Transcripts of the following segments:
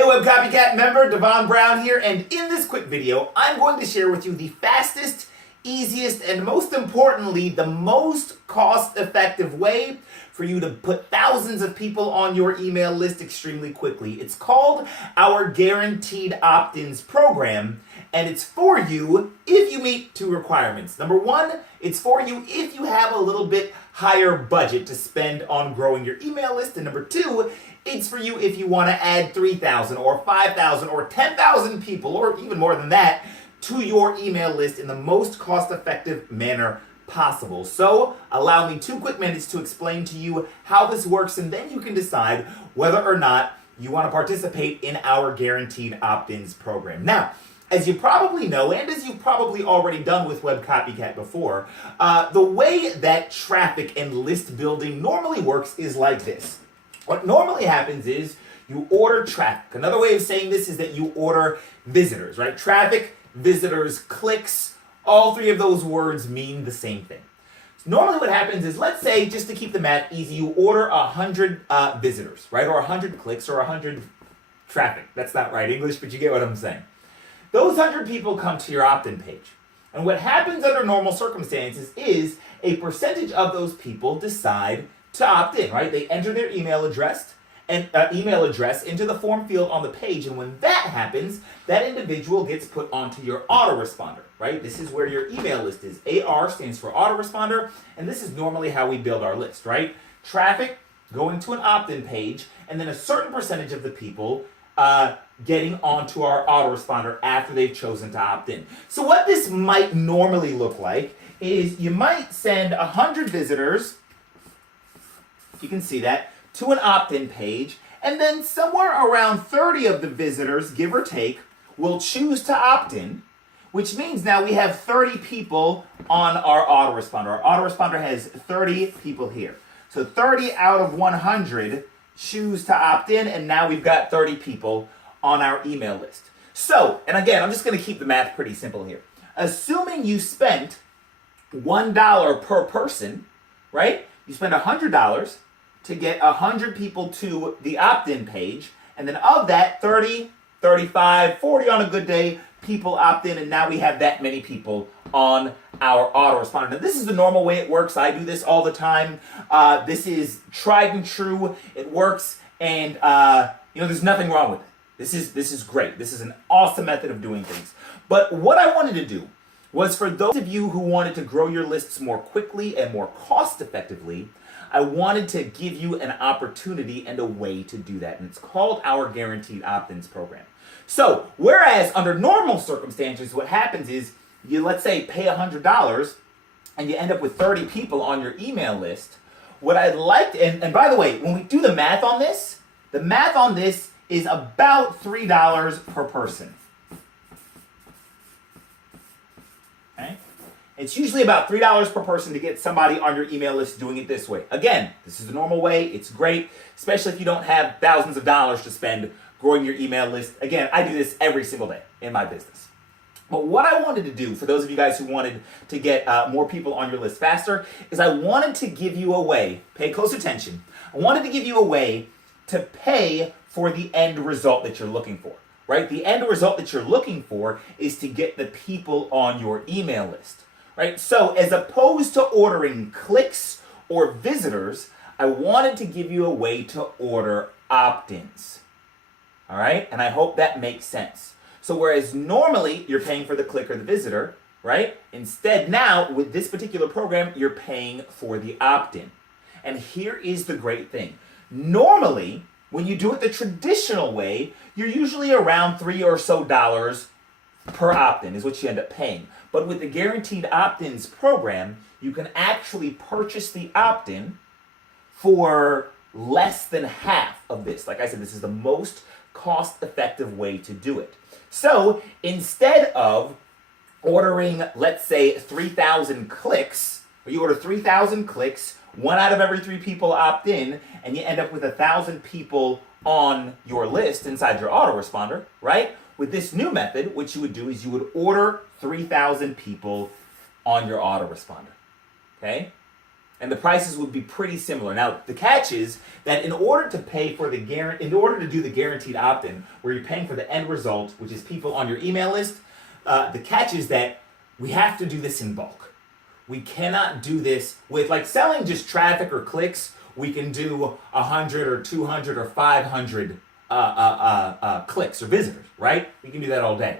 Hey Web Copycat member, Devon Brown here, and in this quick video, I'm going to share with you the fastest, easiest, and most importantly, the most cost-effective way for you to put thousands of people on your email list extremely quickly. It's called our Guaranteed Opt Ins program, and it's for you if you meet two requirements. Number one, it's for you if you have a little bit higher budget to spend on growing your email list, and number two, it's for you if you want to add 3,000 or 5,000 or 10,000 people or even more than that to your email list in the most cost-effective manner possible. So allow me 2 quick minutes to explain to you how this works, and then you can decide whether or not you want to participate in our Guaranteed Opt-Ins program. Now, as you probably know, and as you've probably already done with Web Copycat before, the way that traffic and list building normally works is like this. What normally happens is you order traffic. Another way of saying this is that you order visitors, right? Traffic, visitors, clicks, all 3 of those words mean the same thing. So normally what happens is, let's say, just to keep the math easy, you order 100 visitors, right? Or 100 clicks or 100 traffic. That's not right English, but you get what I'm saying. Those 100 people come to your opt-in page. And what happens under normal circumstances is a percentage of those people decide to opt in, right? They enter their email address into the form field on the page, and when that happens, that individual gets put onto your autoresponder, right? This is where your email list is. AR stands for autoresponder, and this is normally how we build our list, right? Traffic going to an opt-in page, and then a certain percentage of the people getting onto our autoresponder after they've chosen to opt in. So what this might normally look like is you might send 100 visitors, you can see that, to an opt-in page, and then somewhere around 30 of the visitors, give or take, will choose to opt in, which means now we have 30 people on our autoresponder. Our autoresponder has 30 people here. So 30 out of 100 choose to opt in, and now we've got 30 people on our email list. So, and again, I'm just going to keep the math pretty simple here. Assuming you spent $1 per person, right? You spend $100 to get 100 people to the opt-in page, and then of that, 30, 35, 40 on a good day, people opt in, and now we have that many people on our autoresponder. Now, this is the normal way it works. I do this all the time. This is tried and true. It works, and there's nothing wrong with it. This is great. This is an awesome method of doing things. But what I wanted to do was, for those of you who wanted to grow your lists more quickly and more cost effectively, I wanted to give you an opportunity and a way to do that, and it's called our Guaranteed Opt-Ins program. So, whereas under normal circumstances, what happens is you, let's say, pay $100 and you end up with 30 people on your email list, what I'd like to, and by the way, when we do the math on this is about $3 per person. Okay? It's usually about $3 per person to get somebody on your email list doing it this way. Again, this is the normal way. It's great, especially if you don't have thousands of dollars to spend growing your email list. Again, I do this every single day in my business. But what I wanted to do, for those of you guys who wanted to get more people on your list faster, is I wanted to give you a way, pay close attention, I wanted to give you a way to pay for the end result that you're looking for, right? The end result that you're looking for is to get the people on your email list. Right? So as opposed to ordering clicks or visitors, I wanted to give you a way to order opt-ins. All right? And I hope that makes sense. So whereas normally you're paying for the click or the visitor, right? Instead now, with this particular program, you're paying for the opt-in. And here is the great thing. Normally, when you do it the traditional way, you're usually around $3 or so per opt-in is what you end up paying. But with the Guaranteed Opt-Ins program, you can actually purchase the opt-in for less than half of this. Like I said, this is the most cost-effective way to do it. So instead of ordering, let's say, 3,000 clicks, or you order 3,000 clicks, 1 out of every 3 people opt in, and you end up with 1,000 people on your list inside your autoresponder, right? With this new method, what you would do is you would order 3,000 people on your autoresponder, okay? and the prices would be pretty similar. Now, the catch is that in order to do the guaranteed opt-in, where you're paying for the end result, which is people on your email list, the catch is that we have to do this in bulk. We cannot do this with, like, selling just traffic or clicks. We can do 100 or 200 or 500 clicks or visitors, right? We can do that all day.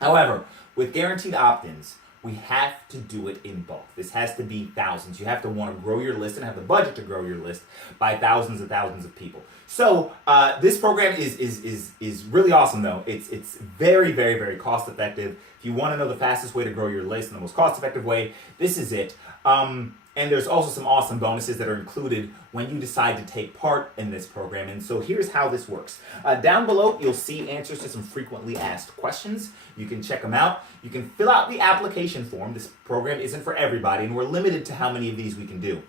However, with guaranteed opt-ins, we have to do it in bulk. This has to be thousands. You have to want to grow your list and have the budget to grow your list by thousands and thousands of people. So this program is really awesome, though. It's very, very, very cost effective. If you want to know the fastest way to grow your list and the most cost effective way, this is it. And there's also some awesome bonuses that are included when you decide to take part in this program. And so here's how this works. Down below, you'll see answers to some frequently asked questions. You can check them out. You can fill out the application form. This program isn't for everybody, and we're limited to how many of these we can do.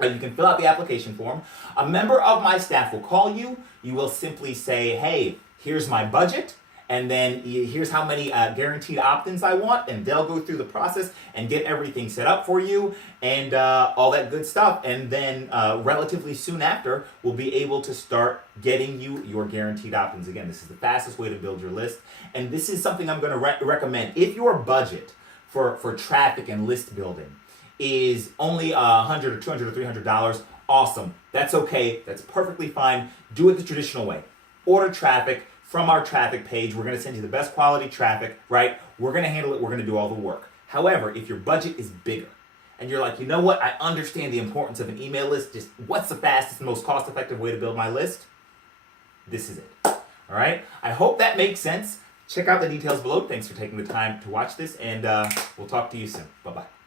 You can fill out the application form. A member of my staff will call you. You will simply say, hey, here's my budget. And then here's how many guaranteed opt-ins I want, and they'll go through the process and get everything set up for you and all that good stuff. And then relatively soon after, we'll be able to start getting you your guaranteed opt-ins. Again, this is the fastest way to build your list. And this is something I'm going to recommend. If your budget for traffic and list building is only $100 or $200 or $300, awesome. That's okay. That's perfectly fine. Do it the traditional way. Order traffic from our traffic page. We're going to send you the best quality traffic, right? We're going to handle it. We're going to do all the work. However, if your budget is bigger and you're like, you know what? I understand the importance of an email list. Just what's the fastest, most cost-effective way to build my list? This is it. All right? I hope that makes sense. Check out the details below. Thanks for taking the time to watch this, and we'll talk to you soon. Bye-bye.